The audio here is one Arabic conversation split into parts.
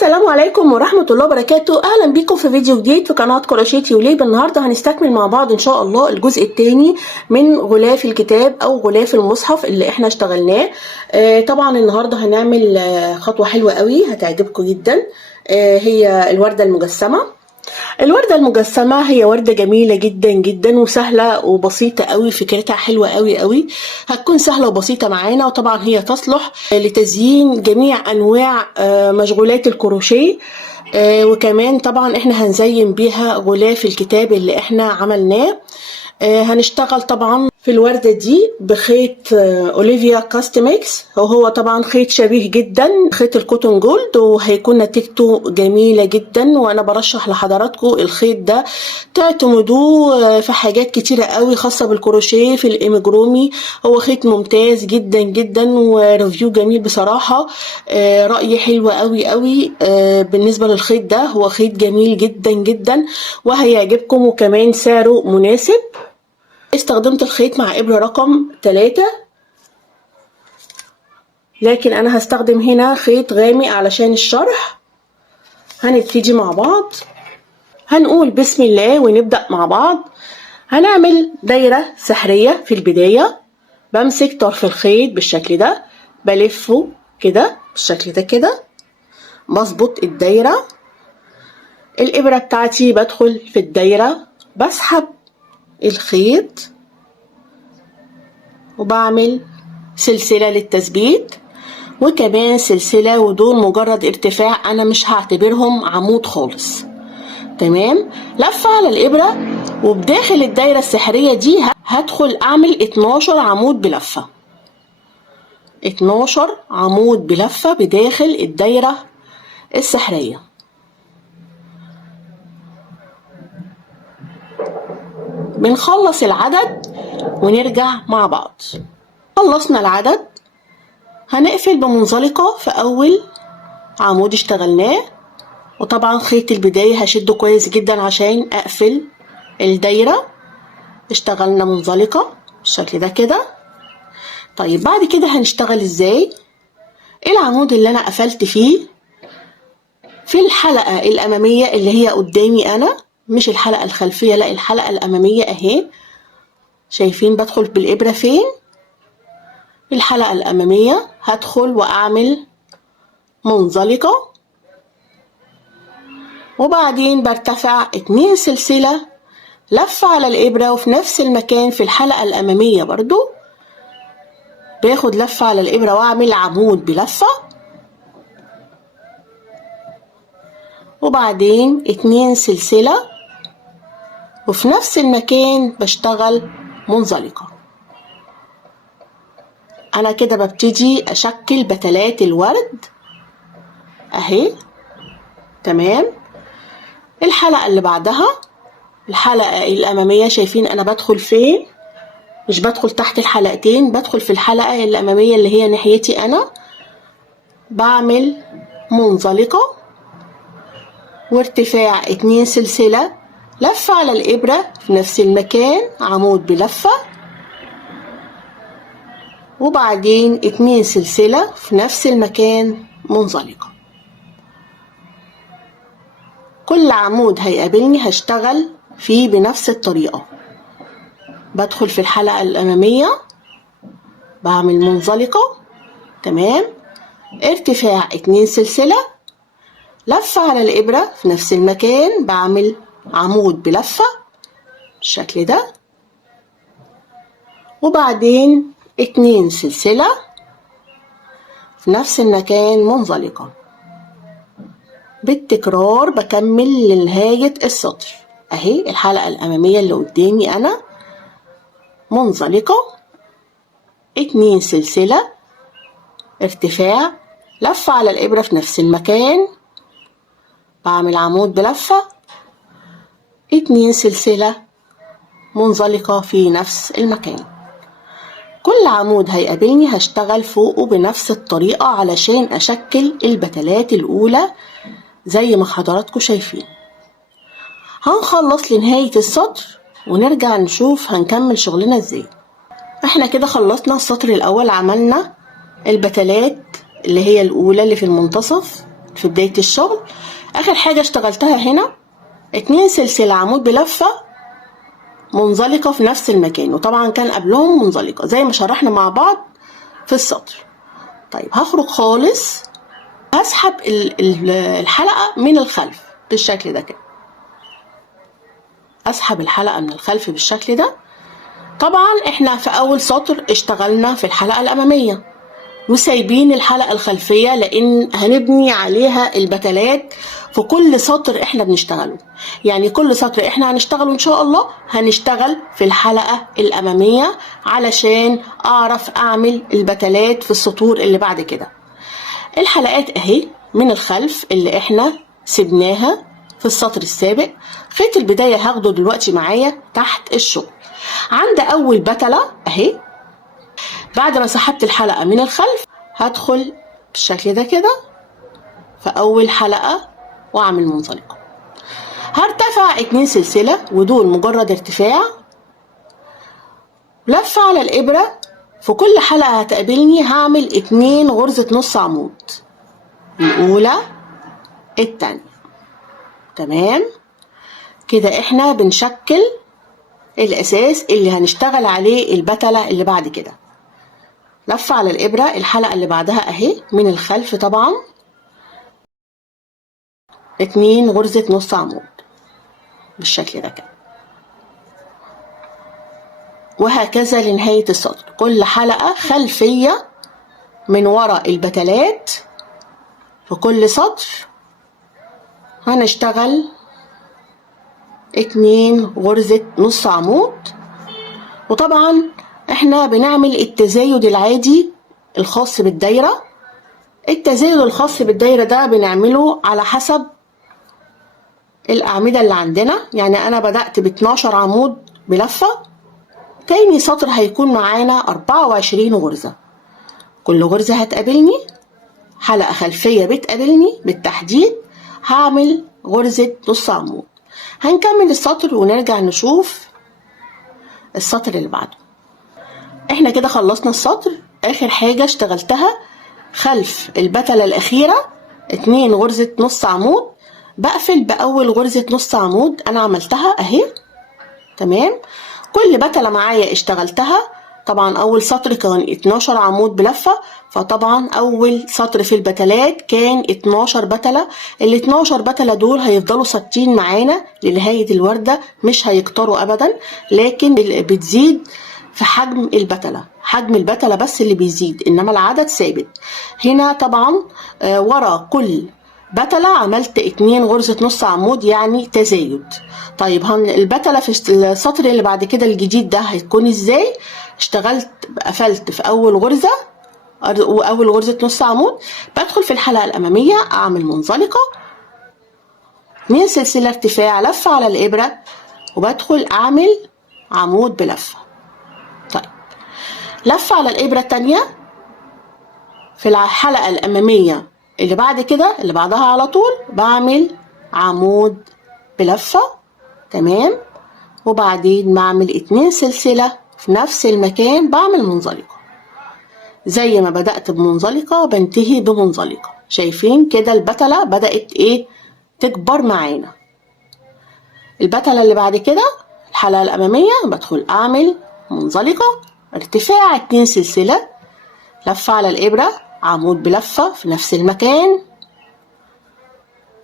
السلام عليكم ورحمة الله وبركاته. اهلا بيكم في فيديو جديد في قناة كروشيه وليب. النهاردة هنستكمل مع بعض ان شاء الله الجزء الثاني من غلاف الكتاب او غلاف المصحف اللي احنا اشتغلناه. طبعا النهاردة هنعمل خطوة حلوة قوي هتعجبكم جدا. هي الوردة المجسمة. الوردة المجسمة هي وردة جميلة جدا جدا وسهلة وبسيطة قوي، فكرتها حلوة قوي قوي، هتكون سهلة وبسيطة معانا، وطبعا هي تصلح لتزيين جميع أنواع مشغولات الكروشيه. وكمان طبعا احنا هنزين بيها غلاف الكتاب اللي احنا عملناه. هنشتغل طبعا في الوردة دي بخيط اوليفيا كاستميكس، وهو طبعا خيط شبيه جدا خيط الكوتون جولد، وهيكون نتيجته جميلة جدا. وانا برشح لحضراتكم الخيط ده تعتمدوه في حاجات كتيرة قوي خاصة بالكروشيه. في الاميجرومي هو خيط ممتاز جدا جدا وريفيو جميل بصراحة. رأيي حلو قوي قوي بالنسبة للخيط ده، هو خيط جميل جدا جدا وهيعجبكم، وكمان سعره مناسب. استخدمت الخيط مع إبرة رقم 3، لكن أنا هستخدم هنا خيط غامق علشان الشرح. هنبتدي مع بعض، هنقول بسم الله ونبدأ مع بعض. هنعمل دايرة سحرية في البداية. بمسك طرف الخيط بالشكل ده، بلفه كده بالشكل ده كده، بظبط الدايرة. الإبرة بتاعتي بدخل في الدايرة، بسحب الخيط وبعمل سلسلة للتثبيت، وكمان سلسلة، ودول مجرد ارتفاع، انا مش هعتبرهم عمود خالص. تمام. لفة على الابرة، وبداخل الدايرة السحرية دي هدخل اعمل 12 عمود بلفة، 12 عمود بلفة بداخل الدايرة السحرية. بنخلص العدد ونرجع مع بعض. خلصنا العدد، هنقفل بمنزلقة في أول عمود اشتغلناه، وطبعا خيط البداية هشده كويس جدا عشان أقفل الدايرة. اشتغلنا منزلقة بالشكل ده كده. طيب بعد كده هنشتغل ازاي؟ العمود اللي أنا قفلت فيه في الحلقة الأمامية اللي هي قدامي أنا، مش الحلقة الخلفية، لا الحلقة الأمامية أهي. شايفين بدخل بالإبرة فين؟ الحلقة الأمامية هدخل وأعمل منزلقة، وبعدين برتفع 2 سلسلة لفة على الإبرة، وفي نفس المكان في الحلقة الأمامية برضو باخد لفة على الإبرة وأعمل عمود بلفة، وبعدين 2 سلسلة، وفي نفس المكان بشتغل منزلقة. أنا كده ببتدي أشكل بتلات الورد أهي. تمام. الحلقة اللي بعدها الحلقة الأمامية، شايفين أنا بدخل فين؟ مش بدخل تحت الحلقتين، بدخل في الحلقة الأمامية اللي هي ناحيتي أنا. بعمل منزلقة وارتفاع 2 سلسلة لفة على الإبرة في نفس المكان، عمود بلفة، وبعدين 2 سلسلة في نفس المكان منزلقة. كل عمود هيقابلني هشتغل فيه بنفس الطريقة. بدخل في الحلقة الأمامية، بعمل منزلقة، تمام، ارتفاع 2 سلسلة لفة على الإبرة في نفس المكان، بعمل عمود بلفة بالشكل ده، وبعدين 2 سلسلة في نفس المكان منزلقة. بالتكرار بكمل لنهاية السطر اهي. الحلقة الأمامية اللي قدامي أنا منزلقة، 2 سلسلة، ارتفاع، لفة على الإبرة في نفس المكان، بعمل عمود بلفة، 2 سلسلة منزلقة في نفس المكان. كل عمود هيقابلني هشتغل فوقه بنفس الطريقة علشان أشكل البتلات الأولى زي ما حضراتكم شايفين. هنخلص لنهاية السطر ونرجع نشوف هنكمل شغلنا ازاي. احنا كده خلصنا السطر الأول، عملنا البتلات اللي هي الأولى اللي في المنتصف في بداية الشغل. اخر حاجة اشتغلتها هنا 2 سلسلة عمود بلفة منزلقة في نفس المكان، وطبعا كان قبلهم منزلقة زي ما شرحنا مع بعض في السطر. طيب هخرج خالص، هسحب الحلقة من الخلف بالشكل ده كده، اسحب الحلقة من الخلف بالشكل ده. طبعا احنا في اول سطر اشتغلنا في الحلقة الامامية وسايبين الحلقة الخلفية لان هنبني عليها البتلات في كل سطر احنا بنشتغله. يعني كل سطر احنا هنشتغله ان شاء الله هنشتغل في الحلقة الامامية علشان اعرف اعمل البتلات في السطور اللي بعد كده. الحلقات اهي من الخلف اللي احنا سبناها في السطر السابق. خيط البداية هاخده دلوقتي معايا تحت الشغل عند اول بتلة اهي. بعد ما سحبت الحلقة من الخلف هدخل بالشكل ده كده في اول حلقة واعمل منزلقة. هرتفع 2 سلسلة ودول مجرد ارتفاع، لفة على الابرة. في كل حلقة هتقابلني هعمل 2 غرزة نص عمود، الاولى التانية. تمام كده احنا بنشكل الاساس اللي هنشتغل عليه البتلة اللي بعد كده. لفة على الابرة، الحلقة اللي بعدها اهي من الخلف طبعا 2 غرزة نص عمود بالشكل ده كده، وهكذا لنهاية السطر. كل حلقة خلفية من وراء البتلات في كل سطر هنشتغل 2 غرزة نص عمود. وطبعا احنا بنعمل التزايد العادي الخاص بالدايرة. التزايد الخاص بالدايرة ده بنعمله على حسب الأعمدة اللي عندنا. يعني أنا بدأت ب12 عمود بلفة، تاني سطر هيكون معانا 24 غرزة. كل غرزة هتقابلني حلقة خلفية بتقابلني بالتحديد هعمل غرزة نص عمود. هنكمل السطر ونرجع نشوف السطر اللي بعده. احنا كده خلصنا السطر. اخر حاجة اشتغلتها خلف البتلة الاخيرة 2 غرزة نص عمود، بقفل باول غرزة نص عمود انا عملتها اهي. تمام كل بتلة معايا اشتغلتها. طبعا اول سطر كان 12 عمود بلفة، فطبعا اول سطر في البتلات كان 12 بتلة. ال 12 بتلة دول هيفضلوا ثابتين معانا لنهاية الوردة، مش هيكتروا ابدا، لكن بتزيد في حجم البتلة. حجم البتلة بس اللي بيزيد، انما العدد ثابت. هنا طبعا ورا كل بتلة عملت 2 غرزة نص عمود يعني تزايد. طيب البتلة في السطر اللي بعد كده الجديد ده هيكون ازاي؟ اشتغلت قفلت في اول غرزة واول غرزة نص عمود، بدخل في الحلقة الامامية اعمل منزلقة 2 سلسلة ارتفاع، لفة على الابرة، وبدخل اعمل عمود بلفة. طيب لفة على الابرة التانية في الحلقة الامامية اللي بعد كده اللي بعدها على طول بعمل عمود بلفة. تمام وبعدين بعمل 2 سلسلة في نفس المكان بعمل منزلقة. زي ما بدأت بمنزلقة بنتهي بمنزلقة. شايفين كده البتلة بدأت ايه تكبر معانا. البتلة اللي بعد كده الحلقة الأمامية بدخل أعمل منزلقة ارتفاع 2 سلسلة، لفة على الإبرة، عمود بلفة في نفس المكان،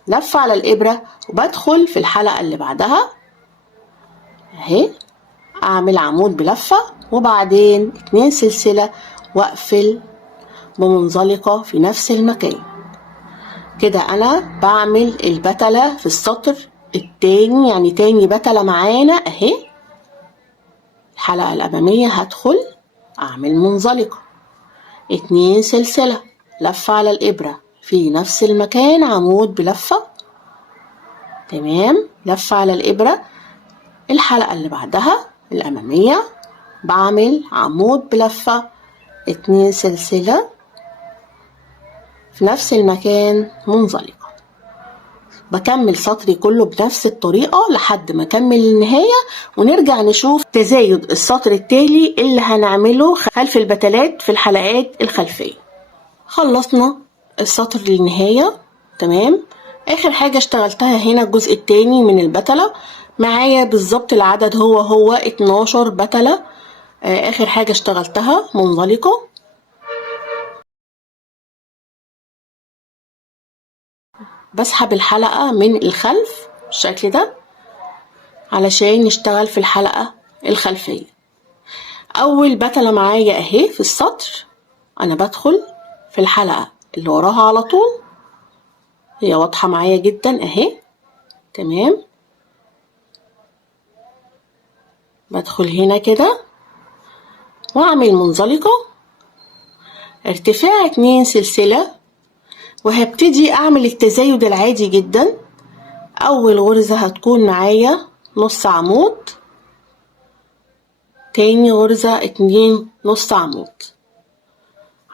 لفة على الإبرة، وبدخل في الحلقة اللي بعدها اهي أعمل عمود بلفة، وبعدين 2 سلسلة وأقفل بمنزلقة في نفس المكان. كده أنا بعمل البتلة في السطر التاني، يعني تاني بتلة معانا اهي. الحلقة الأمامية هدخل أعمل منزلقة 2 سلسلة، لفة على الإبرة في نفس المكان، عمود بلفة. تمام لفة على الإبرة. الحلقة اللي بعدها الأمامية بعمل عمود بلفة 2 سلسلة في نفس المكان، منزلقة. بكمل سطري كله بنفس الطريقة لحد ما اكمل النهاية، ونرجع نشوف تزايد السطر التالي اللي هنعمله خلف البتلات في الحلقات الخلفية. خلصنا السطر للنهاية تمام. اخر حاجة اشتغلتها هنا الجزء التاني من البتلة، معايا بالظبط العدد هو 12 بتلة. اخر حاجة اشتغلتها منزلقة. بسحب الحلقة من الخلف بالشكل ده علشان نشتغل في الحلقة الخلفية. اول بتلة معايا اهي في السطر، انا بدخل في الحلقة اللي وراها على طول، هي واضحة معايا جدا اهي. تمام. بدخل هنا كده واعمل منزلقة ارتفاع 2 سلسلة، وهبتدي اعمل التزايد العادي جدا. اول غرزة هتكون معايا نص عمود، تاني غرزة 2 نص عمود،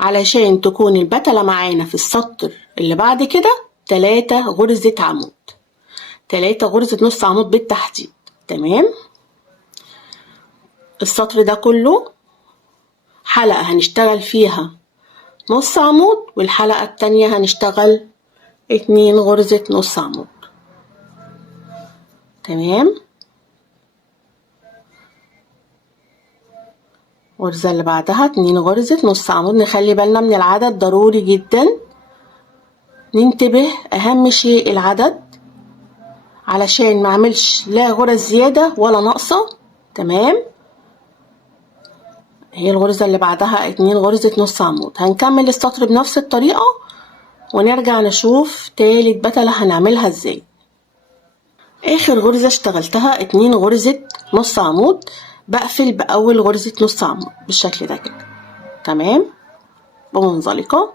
علشان تكون البتلة معانا في السطر اللي بعد كده 3 غرزة عمود، 3 غرزة نص عمود بالتحديد. تمام. السطر ده كله حلقة هنشتغل فيها نص عمود، والحلقة التانية هنشتغل 2 غرزة نص عمود. تمام. الغرزة اللي بعدها 2 غرزة نص عمود. نخلي بالنا من العدد، ضروري جدا ننتبه، اهم شيء العدد علشان ما اعملش لا غرز زيادة ولا ناقصة. تمام. هي الغرزة اللي بعدها 2 غرزة نص عمود. هنكمل السطر بنفس الطريقة ونرجع نشوف تالت بتلة هنعملها ازاي. اخر غرزة اشتغلتها 2 غرزة نص عمود، بقفل باول غرزة نص عمود بالشكل ده كده. تمام. بمنزلقة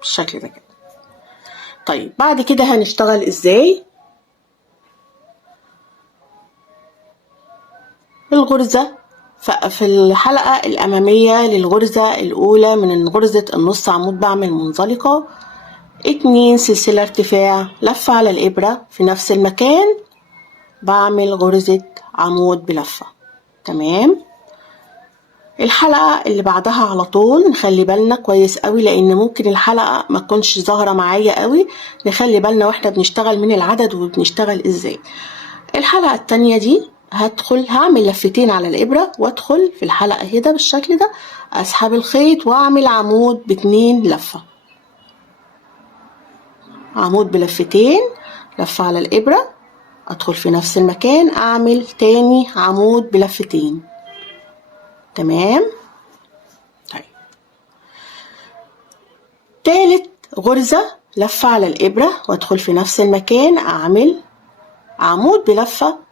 بالشكل ده كده. طيب بعد كده هنشتغل ازاي؟ الغرزة في الحلقة الأمامية للغرزة الأولى من غرزة النص عمود بعمل منزلقة 2 سلسلة ارتفاع، لفة على الإبرة في نفس المكان، بعمل غرزة عمود بلفة. تمام. الحلقة اللي بعدها على طول نخلي بالنا كويس قوي، لأن ممكن الحلقة ما تكونش ظاهرة معايا قوي، نخلي بالنا واحنا بنشتغل من العدد وبنشتغل ازاي. الحلقة التانية دي هعمل لفتين على الإبرة وادخل في الحلقة كده بالشكل ده، اسحب الخيط واعمل عمود ب2 لفة، عمود بلفتين، لفة على الإبرة، ادخل في نفس المكان اعمل تاني عمود بلفتين. تمام. طيب تالت غرزة لفة على الإبرة وادخل في نفس المكان اعمل عمود بلفة،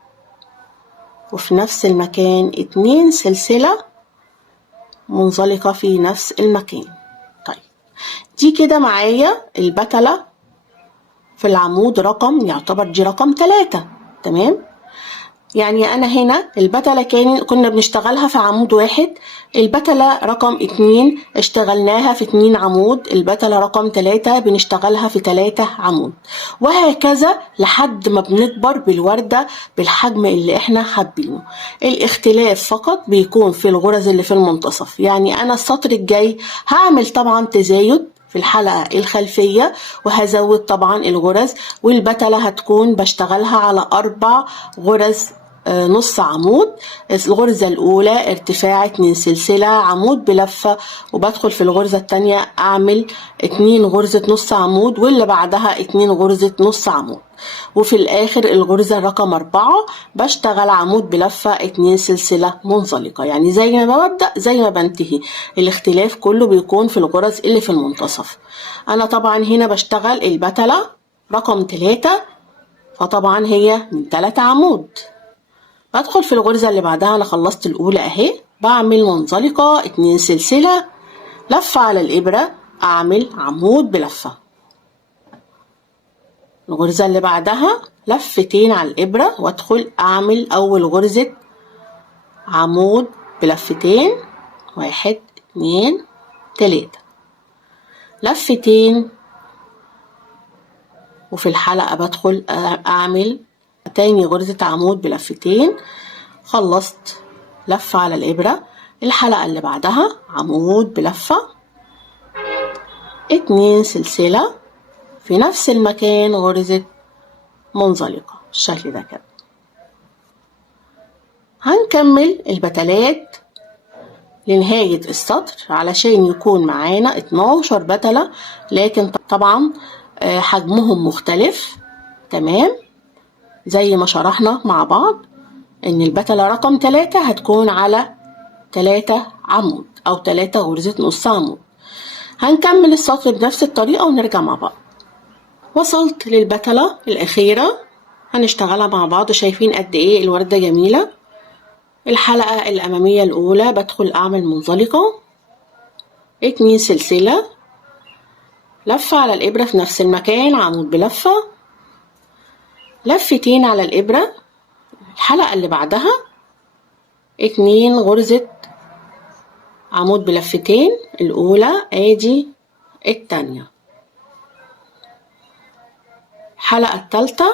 وفي نفس المكان 2 سلسلة منزلقة في نفس المكان. طيب دي كده معايا البتلة في العمود رقم، يعتبر دي رقم 3. تمام. يعني انا هنا البتلة كنا بنشتغلها في عمود واحد، البتلة رقم 2 اشتغلناها في 2 عمود، البتلة رقم 3 بنشتغلها في 3 عمود، وهكذا لحد ما بنكبر بالوردة بالحجم اللي احنا حابينه. الاختلاف فقط بيكون في الغرز اللي في المنتصف. يعني انا السطر الجاي هعمل طبعا تزايد في الحلقة الخلفية، وهزود طبعا الغرز، والبتلة هتكون بشتغلها على 4 غرز نص عمود. الغرزة الأولى ارتفاع 2 سلسلة عمود بلفة، وبدخل في الغرزة التانية أعمل 2 غرزة نص عمود، واللي بعدها 2 غرزة نص عمود، وفي الآخر الغرزة رقم 4 بشتغل عمود بلفة 2 سلسلة منزلقة. يعني زي ما ببدأ زي ما بنتهي، الاختلاف كله بيكون في الغرز اللي في المنتصف. أنا طبعا هنا بشتغل البتلة رقم 3، فطبعا هي من 3 عمود. بدخل في الغرزة اللي بعدها، أنا خلصت الأولى أهي، بعمل منزلقة 2 سلسلة، لفة على الإبرة، أعمل عمود بلفة. الغرزة اللي بعدها لفتين على الإبرة وأدخل أعمل أول غرزة عمود بلفتين، 1 2 3، لفتين، وفي الحلقة بدخل أعمل تاني غرزة عمود بلفتين. خلصت لفة على الإبرة، الحلقة اللي بعدها عمود بلفة، 2 سلسلة في نفس المكان غرزة منزلقة بالشكل ده كده. هنكمل البتلات لنهاية السطر علشان يكون معانا 12 بتلة، لكن طبعا حجمهم مختلف. تمام، زي ما شرحنا مع بعض ان البتلة رقم 3 هتكون على 3 عمود او 3 غرزة نص عمود. هنكمل السطر بنفس الطريقة ونرجع مع بعض. وصلت للبتلة الأخيرة، هنشتغلها مع بعض. شايفين قد ايه الوردة جميلة. الحلقة الأمامية الأولى بدخل أعمل منزلقة، 2 سلسلة، لفة على الإبرة في نفس المكان، عمود بلفة، لفتين على الإبرة. الحلقة اللي بعدها 2 غرزة عمود بلفتين، الأولى ادي التانية. الحلقة التالتة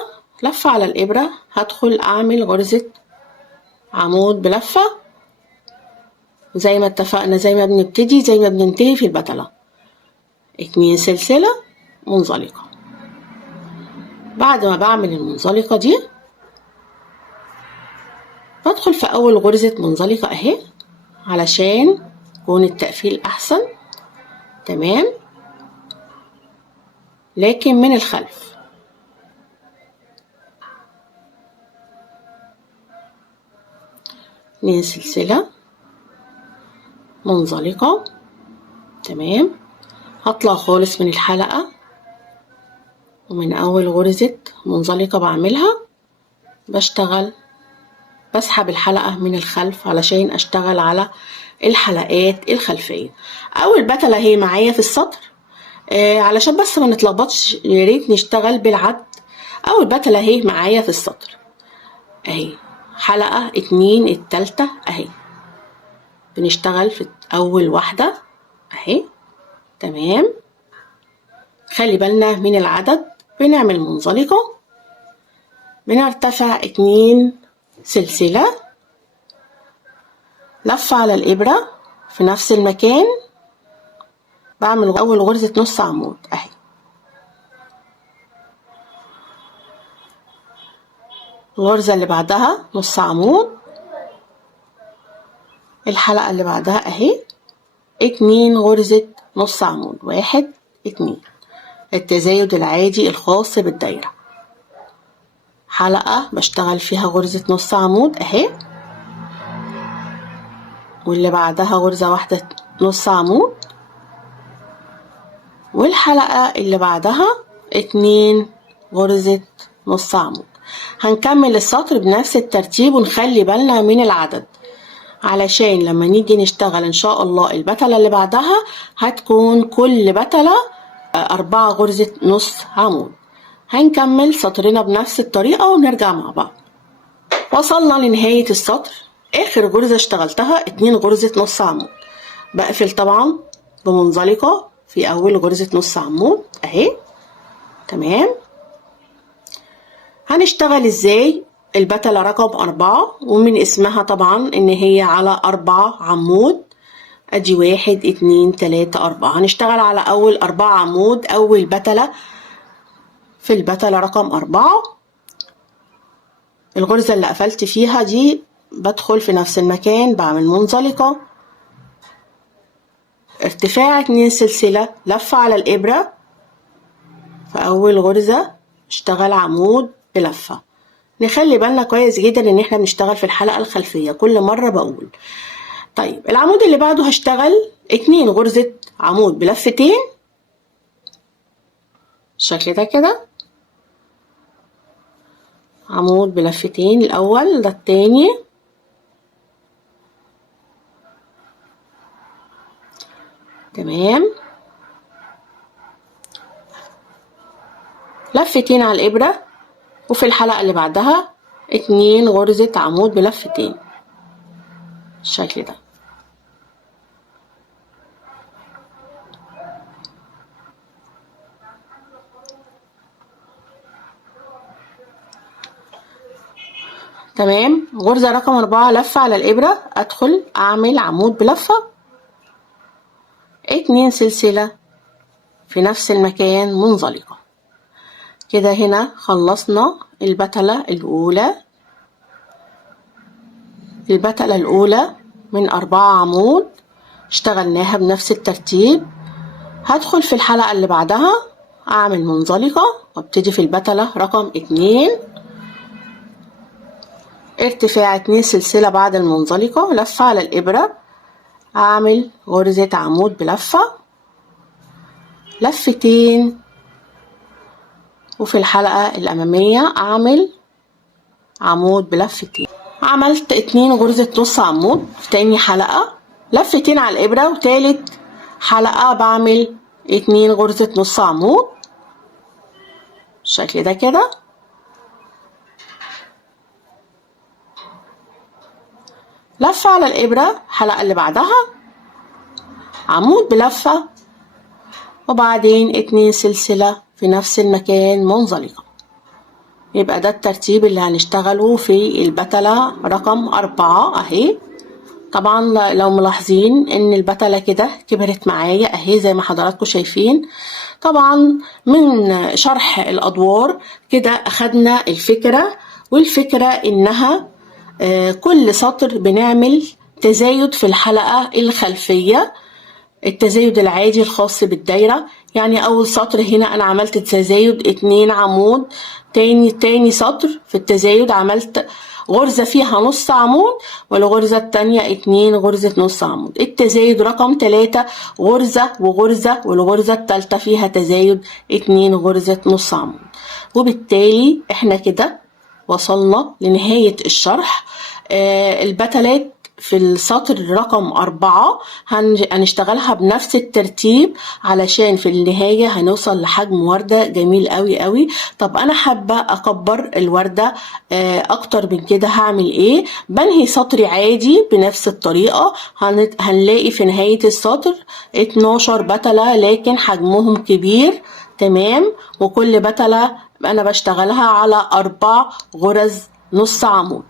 لفة على الإبرة، هدخل أعمل غرزة عمود بلفة زي ما اتفقنا، زي ما بنبتدي زي ما بننتهي في البتلة. 2 سلسلة منزلقة. بعد ما بعمل المنزلقة دي بدخل في أول غرزة منزلقة اهي علشان يكون التقفيل أحسن. تمام، لكن من الخلف. اتنين سلسلة منزلقة. تمام، هطلع خالص من الحلقة ومن أول غرزة منزلقة بعملها بشتغل، بسحب الحلقة من الخلف علشان أشتغل على الحلقات الخلفية. أول بتلة هي معايا في السطر، علشان بس ما نتلخبطش يا ريت نشتغل بالعد. أول بتلة هي معايا في السطر اهي، حلقة 2 التالتة اهي، بنشتغل في أول واحدة اهي. تمام، خلي بالنا من العدد. بنعمل منزلقة، بنرتفع 2 سلسلة، لفة على الإبرة في نفس المكان، بعمل أول غرزة نص عمود اهي. الغرزة اللي بعدها نص عمود، الحلقة اللي بعدها اهي 2 غرزة نص عمود، 1 2، التزايد العادي الخاص بالدايرة. حلقة بشتغل فيها غرزة نص عمود اهي، واللي بعدها غرزة واحدة نص عمود، والحلقة اللي بعدها 2 غرزة نص عمود. هنكمل السطر بنفس الترتيب ونخلي بالنا من العدد علشان لما نيجي نشتغل ان شاء الله البتلة اللي بعدها هتكون كل بتلة 4 غرزة نص عمود. هنكمل سطرنا بنفس الطريقة ونرجع مع بعض. وصلنا لنهاية السطر، اخر غرزة اشتغلتها 2 غرزة نص عمود، بقفل طبعا بمنزلقة في اول غرزة نص عمود اهي. تمام، هنشتغل ازاي البتلة رقم 4 ومن اسمها طبعا ان هي على 4 عمود، ادي 1 2 3 4. هنشتغل على اول 4 عمود، اول بتلة في البتلة رقم 4. الغرزة اللي قفلت فيها دي بدخل في نفس المكان، بعمل منزلقة، ارتفاع 2 سلسلة، لفة على الإبرة في أول غرزة، اشتغل عمود بلفة. نخلي بالنا كويس جدا ان احنا بنشتغل في الحلقة الخلفية كل مرة بقول. طيب العمود اللي بعده هشتغل 2 غرزة عمود بلفتين بالشكل ده كده، عمود بلفتين الأول ده التاني. تمام، لفتين على الإبرة، وفي الحلقة اللي بعدها 2 غرزة عمود بلفتين بالشكل ده. تمام، غرزة رقم 4 لفة على الإبرة، أدخل أعمل عمود بلفة، 2 سلسلة في نفس المكان منزلقة. كده هنا خلصنا البتلة الأولى. البتلة الأولى من 4 عمود اشتغلناها بنفس الترتيب. هدخل في الحلقة اللي بعدها أعمل منزلقة وابتدي في البتلة رقم 2، ارتفاع 2 سلسلة بعد المنزلقة، لفة على الإبرة، أعمل غرزة عمود بلفة، لفتين، وفي الحلقة الأمامية أعمل عمود بلفتين. عملت 2 غرزة نص عمود في تاني حلقة، لفتين على الإبرة، وتالت حلقة بعمل 2 غرزة نص عمود بالشكل ده كده. لفة على الإبرة، الحلقة اللي بعدها عمود بلفة، وبعدين 2 سلسلة في نفس المكان منزلقة. يبقى ده الترتيب اللي هنشتغله في البتلة رقم 4 اهي. طبعا لو ملاحظين ان البتلة كده كبرت معايا اهي زي ما حضراتكم شايفين. طبعا من شرح الادوار كده اخدنا الفكرة، والفكرة انها كل سطر بنعمل تزايد في الحلقة الخلفية، التزايد العادي الخاص بالدايرة. يعني أول سطر هنا أنا عملت تزايد 2 عمود، تاني سطر في التزايد عملت غرزة فيها نص عمود، والغرزة التانية 2 غرزة نص عمود. التزايد رقم 3 غرزة وغرزة، والغرزة التالتة فيها تزايد 2 غرزة نص عمود. وبالتالي احنا كده وصلنا لنهاية الشرح. البتلات في السطر رقم 4 هنشتغلها بنفس الترتيب علشان في النهاية هنوصل لحجم وردة جميل قوي قوي. طب انا حابة اكبر الوردة اكتر من كده، هعمل ايه؟ بنهي سطري عادي بنفس الطريقة. هنلاقي في نهاية السطر 12 بتلة لكن حجمهم كبير، تمام. وكل بتلة انا بشتغلها على 4 غرز نص عمود.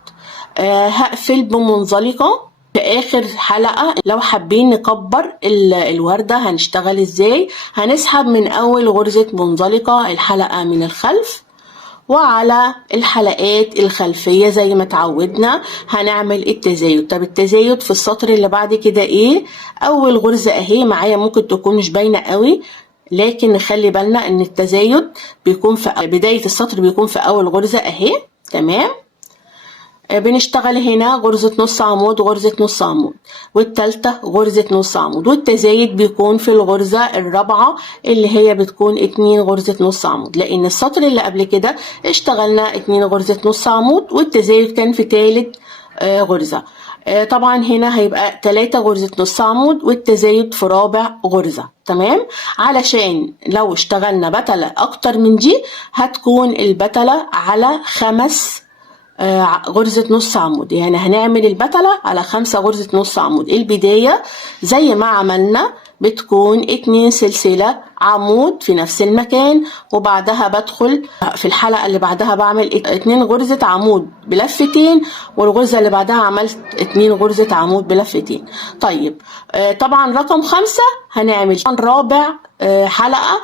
هقفل بمنزلقة في اخر حلقة. لو حابين نكبر الوردة هنشتغل ازاي؟ هنسحب من اول غرزة منزلقة الحلقة من الخلف، وعلى الحلقات الخلفية زي ما اتعودنا هنعمل التزايد. طب التزايد في السطر اللي بعد كده ايه؟ اول غرزة اهي معايا ممكن تكون مش باينة قوي، لكن نخلي بالنا ان التزايد بيكون في بداية السطر، بيكون في اول غرزة اهي، تمام. بنشتغل هنا غرزة نص عمود وغرزة نص عمود، والتالتة غرزة نص عمود، والتزايد بيكون في الغرزة الرابعة اللي هي بتكون 2 غرزة نص عمود، لان السطر اللي قبل كده اشتغلنا 2 غرزة نص عمود والتزايد كان في تالت غرزة. طبعا هنا هيبقى 3 غرزة نص عمود والتزايد في رابع غرزة، تمام. علشان لو اشتغلنا بتلة اكتر من دي هتكون البتلة على 5 غرزة نص عمود، يعني هنعمل البتلة على 5 غرزة نص عمود. البداية زي ما عملنا بتكون 2 سلسلة عمود في نفس المكان، وبعدها بدخل في الحلقة اللي بعدها بعمل 2 غرزة عمود بلفتين، والغرزة اللي بعدها عملت 2 غرزة عمود بلفتين. طيب طبعا رقم 5 هنعمل رابع حلقة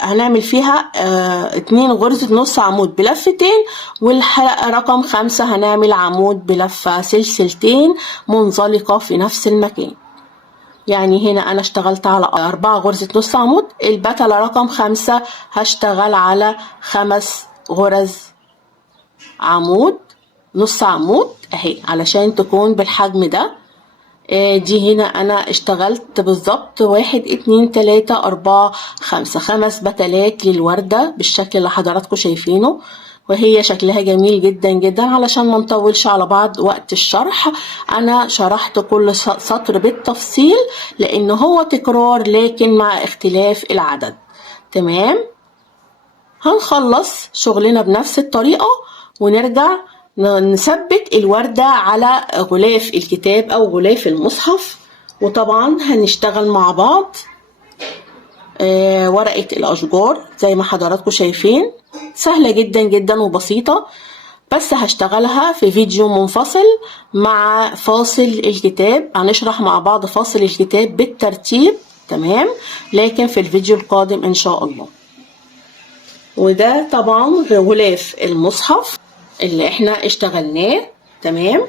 هنعمل فيها 2 غرزة نص عمود بلفتين، والحلقة رقم 5 هنعمل عمود بلفة سلسلتين منزلقة في نفس المكان. يعني هنا انا اشتغلت على 4 غرزة نص عمود، البتلة رقم 5 هشتغل على 5 غرز عمود نص عمود اهي علشان تكون بالحجم ده. دي هنا انا اشتغلت بالظبط 1 2 3 4 5 بتلات للوردة بالشكل اللي حضراتكم شايفينه، وهي شكلها جميل جدا جدا. علشان ما نطولش على بعض وقت الشرح، انا شرحت كل سطر بالتفصيل لان هو تكرار لكن مع اختلاف العدد، تمام. هنخلص شغلنا بنفس الطريقة ونرجع نثبت الوردة على غلاف الكتاب او غلاف المصحف. وطبعا هنشتغل مع بعض ورقة الاشجار زي ما حضراتكم شايفين، سهلة جدا جدا وبسيطة، بس هشتغلها في فيديو منفصل مع فاصل الكتاب. هنشرح مع بعض فاصل الكتاب بالترتيب تمام، لكن في الفيديو القادم ان شاء الله. وده طبعا غلاف المصحف اللي احنا اشتغلناه. تمام،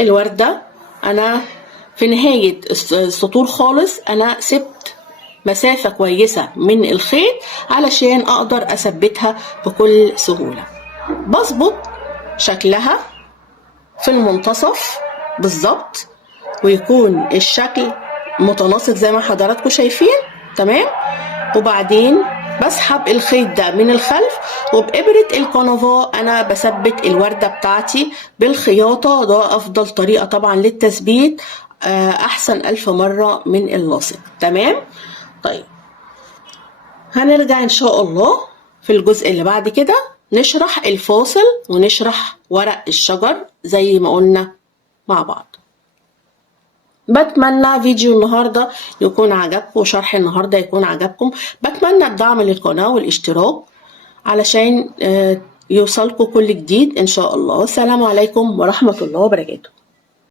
الوردة انا في نهاية السطور خالص انا سبت مسافة كويسة من الخيط علشان اقدر اثبتها بكل سهولة. بظبط شكلها في المنتصف بالظبط، ويكون الشكل متناسق زي ما حضراتكم شايفين. تمام، وبعدين بسحب الخيط ده من الخلف، وبإبرة الكنفا انا بثبت الوردة بتاعتي بالخياطة. ده افضل طريقة طبعا للتثبيت، احسن 1000 مرة من اللاصق. تمام، طيب هنرجع ان شاء الله في الجزء اللي بعد كده نشرح الفاصل ونشرح ورق الشجر زي ما قلنا مع بعض. بتمنى فيديو النهاردة يكون عجبكم وشرح النهاردة يكون عجبكم. بتمنى الدعم للقناة والاشتراك علشان يوصلكم كل جديد ان شاء الله. والسلام عليكم ورحمة الله وبركاته.